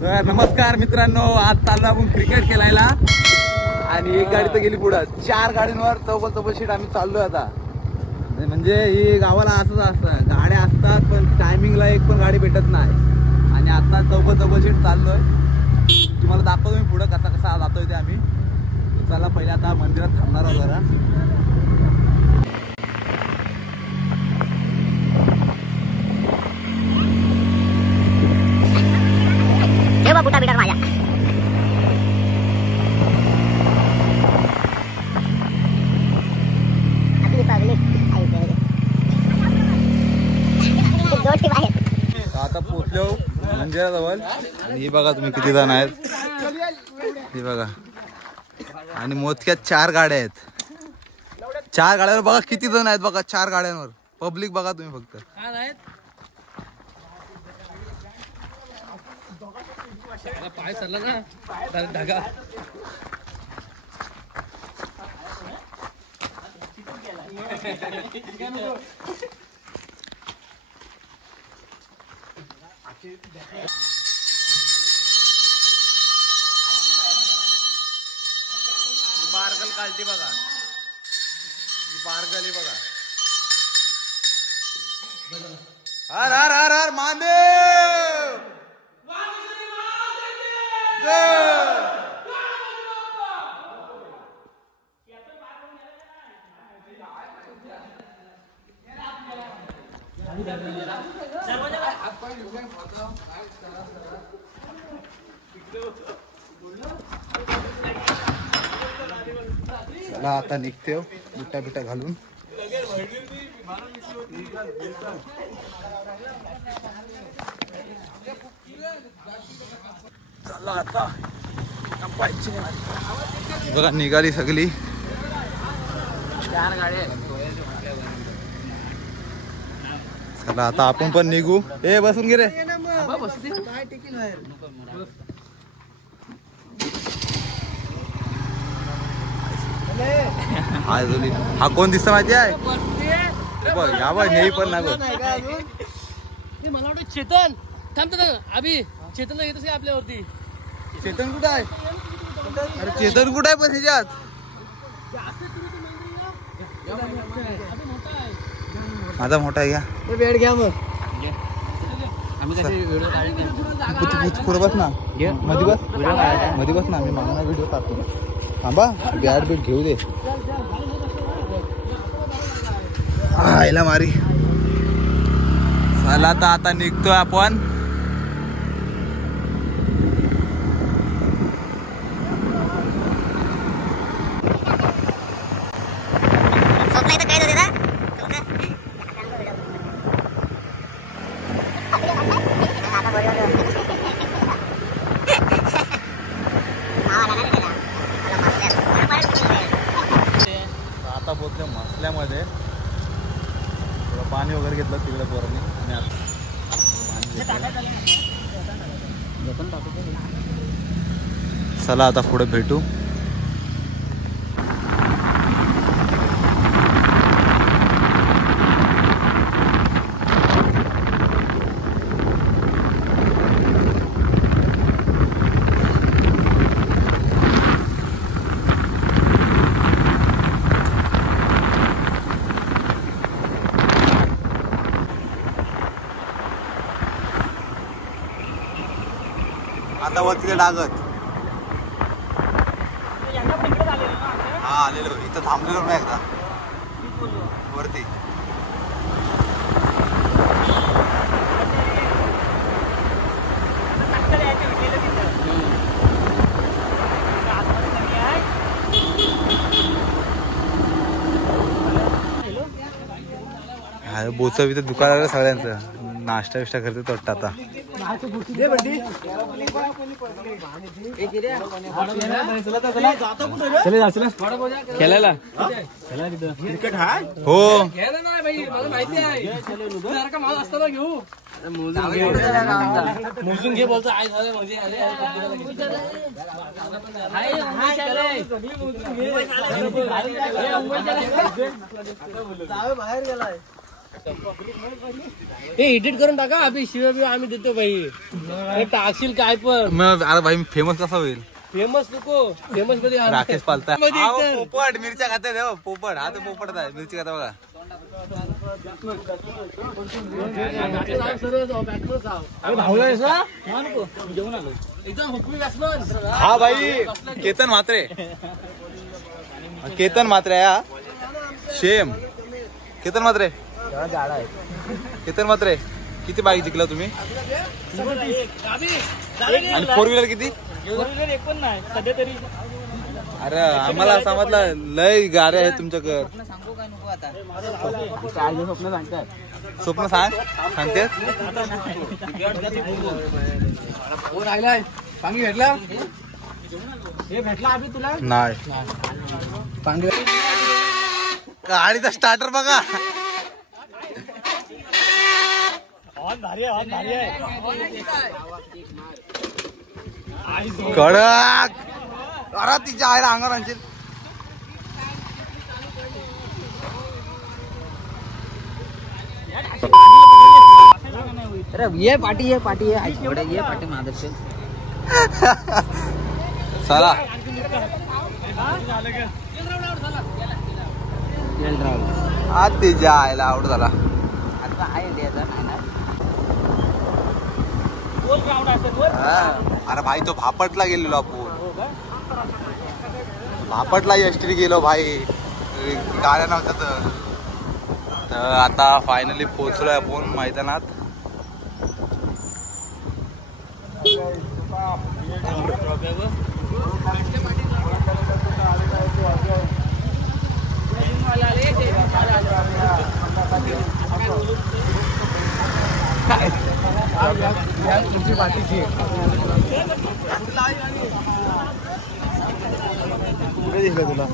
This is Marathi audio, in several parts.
तर नमस्कार मित्रांनो, आज चाललो आपण क्रिकेट खेळायला आणि एक गाडी तर गेली पुढं. 4 गाड्यांवर चौबल शीट आम्ही चाललोय आता. म्हणजे ही गावाला असंच असतं, गाड्या असतात पण टायमिंगला एक पण गाडी भेटत नाही. आणि आता चौबल शीट चाललोय. तुम्हाला दाखवतो मी पुढं कसा कसा जातोय ते आम्ही. चला पहिले आता मंदिरात थांबणार आहोत जरा. बुटा बिटर माझ्या आता पोचलो मंदिराजवळ. आणि ही बघा तुम्ही किती जण आहेत, ही बघा. आणि मोजक्यात 4 गाड्या आहेत. 4 गाड्यांवर बघा किती जण आहेत बघा. 4 गाड्यांवर पब्लिक बघा तुम्ही फक्त. पाय सरला ना धागा. बारगल कालटी बघा, बारगली बघा. हर हर हर हर महादेव. चला आता निघते हो बुट्टा बिट्टा घालून. चला आता बघा निघाली सगळी. 4 गाड्या आहेत. चला आता आपण पण निघू. ए बसून गे रे. हा कोण दिसत माहिती आहे? या बघ नेही पण ना गो. मला वाटतं चेतन थांबत अभि. चेतन येतच आपल्यावरती. चेतन कुठं आहे? अरे चेतन कुठं आहे पण ह्याच्यात? माझा मोठा आहे. घ्या वेळ घ्या मग. पुढे बस ना, मध्ये बस ना. मी मागणार व्हिडिओ काढतो. थांबा बॅट बीट घेऊ दे. आयला मारी. चला तर आता निघतोय आपण. आता पोचले मसल्यामध्ये. थोडं पाणी वगैरे घेतलं तिकडे पोरांनी. चला आता पुढे भेटू. आता वरती डागत. हा आलेलो इथं थांबलेलो नाही एकदा वरती. बोच बिच दुकान आलं सगळ्यांचं. नाश्ता विष्टा करते वाटतं आता. खेळायला क्रिकेट हाय हो. माहिती आहे घेऊ मोजून घे बोलतो. आहे बाहेर गेलाय. हे एडिट करून टाका अभि शिव बिव आम्ही देतो भाई हे टाकशील काय पण मग अरे भाई फेमस कसा होईल फेमस नको फेमस मध्ये राकेश पालता मध्ये एकतर. पोपट मिरच्या खाते रे पोपट हा तो पोपट आहे मिरची खाता बघा हा भाई केतन मात्रे हा शेम केतन मात्रे किती बाईक जिंकला तुम्ही आणि 4 व्हीलर किती एक पण नाही सध्या तरी अरे आम्हाला समजलं लय गाड्या आहेत तुमच्याकडे स्वप्न सांगतेस चांगली भेटला हे भेटला अभि तुला नाही गाडीचा स्टार्टर बघा कडक अरे तिच्या आईला अंगावर आणशील अरे ये पार्टी ये पार्टी में आदर्श चला आज तिच्या आईला आउट झाला अरे भाई तो भापटला गेलेलो आपण भापटला एसटी गेलो भाई गाड्या नव्हत्या तर आता फायनली पोहोचलोय आपण मैदानात तुला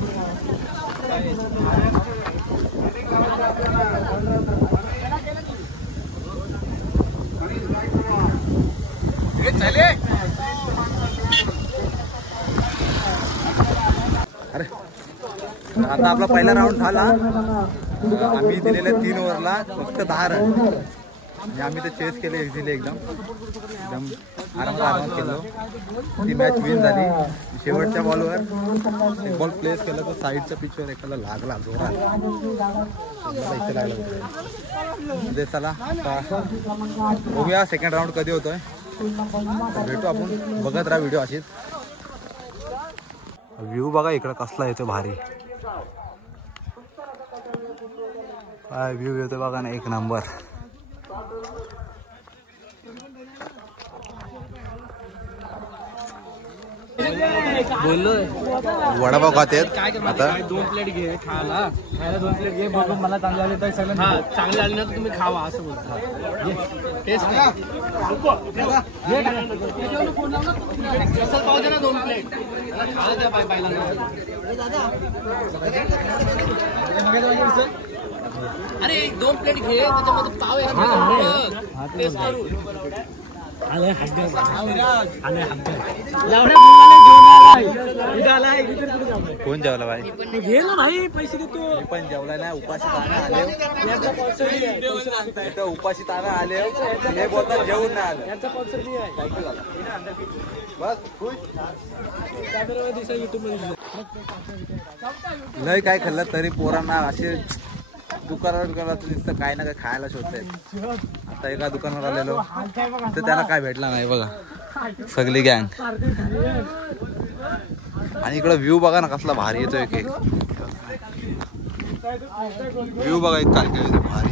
अरे आता आपला पहिला राऊंड झाला आम्ही दिलेल्या 3 ओव्हरला फक्त 10 रन म्हणजे आम्ही ते चेस केले इझिली एकदम आरामात केलो ती मॅच विन झाली शेवटच्या बॉलवर एक बॉल प्लेस केला तर साईडच्या पिचवर एकाला लागला जोरात इथे लागला म्हणजे चला बघूया सेकंड राऊंड कधी होतोय भेटू आपण बघत राहा व्हिडिओ अशीच व्ह्यू बघा इकडं कसला येतो भारी काय व्ह्यू येतो बघा ना एक नंबर बोललोय वडापाव खातेत आता 2 प्लेट घे खायला 2 प्लेट घे बघून मला चांगले आले तर सगळं हा चांगले आले ना तर तुम्ही खावा असं बोलतो टेस्ट पाव दे ना 2 प्लेट अरे 2 प्लेट घे त्याच्यामध्ये पाव टेस्ट करू कोण जेवला भाई घे ना भाई पैसे देतो मी पण जेवला नाही उपाशी ताना आले उपाशी ताना आले हे बोलतात जेवून नाही आले यांचा स्पॉन्सर मी आहे बस खुश लय काय खाल्लं तरी पोरांना असे दुकानावर दिसतं काय ना काय खायला शोधतायत आता एका दुकानावर आलेलो तर त्याला काय भेटला नाही बघा सगळी गँग आणि इकडं व्ह्यू बघा ना कसला भारी येतो एक व्ह्यू बघा एक काय काय येतो भारी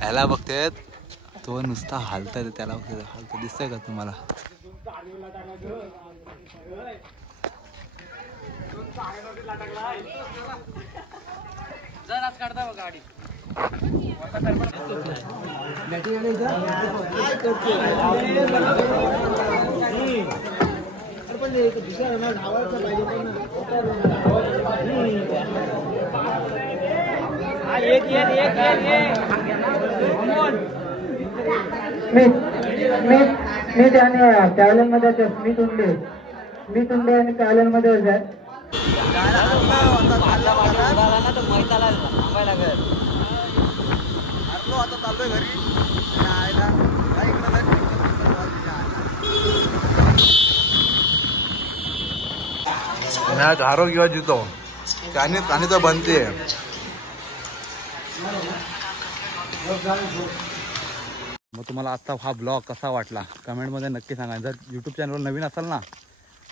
ह्याला बघतेत तो नुसता हालताय त्याला बघते हालता दिसतंय का तुम्हाला काढता गाडी मी त्याने ट्रॅव्हलिंग मध्ये स्मित उंडे मी तुंडे आणि चालन मध्ये होतात. आता चाललोय घरी आयला काय इकडं मॅच हारो किंवा जितो त्याने तर बनते. मग तुम्हाला आजचा हा ब्लॉग कसा वाटला कमेंटमध्ये नक्की सांगा. जर यूट्यूब चॅनलवर नवीन असाल ना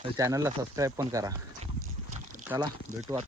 तर चॅनलला सबस्क्राईब पण करा. चला भेटू आता.